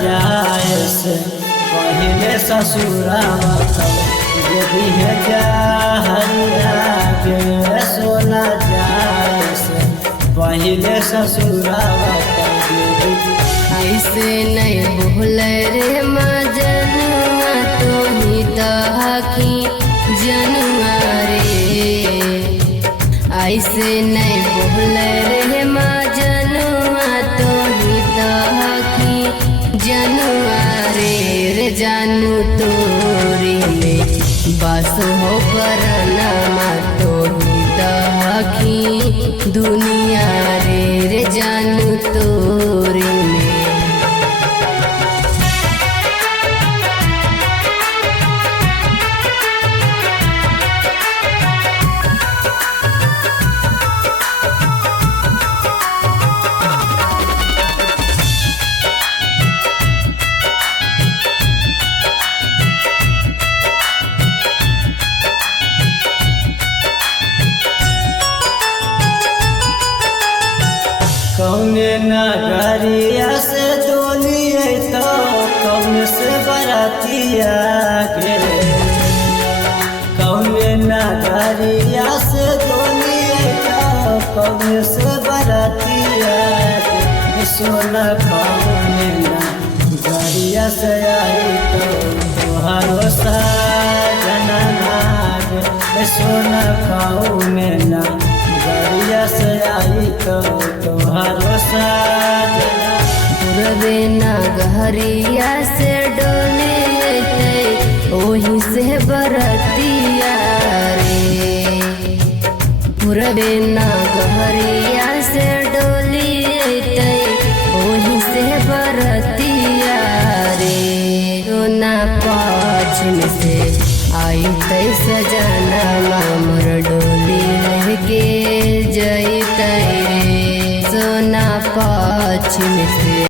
जाए से पहले ससुरावा देवी है जहरिया गे सोना जाए से पहले ससुरावा ऐसे नहीं भूल रे मजनुआ तो ही दहकी जनुआ रे। ऐसे नहीं भूल रे मजनुआ तो ही दहकी जनुआ रे जानू तोरी में बस हो परनामा तो ही दहकी दुनिया रे जानू तोरी में। कौने नगरिया से डोली तो कौन से बरातिया गे कौने नगरिया से डोली तो कौन से बरातिया गे सोना कौने नगरिया से आई तो तुहारो साजना गे सोना कौने नगरिया से आई तो तुहारो साजना। पूरबे नगरिया से डोले ओही से बरतिया रे। पूरबे नगरिया से डोली ओही से बरतिया रे। सोना पश्चिम से आई तै सजना मामर डोली लहके जई रे। सोना पश्चिम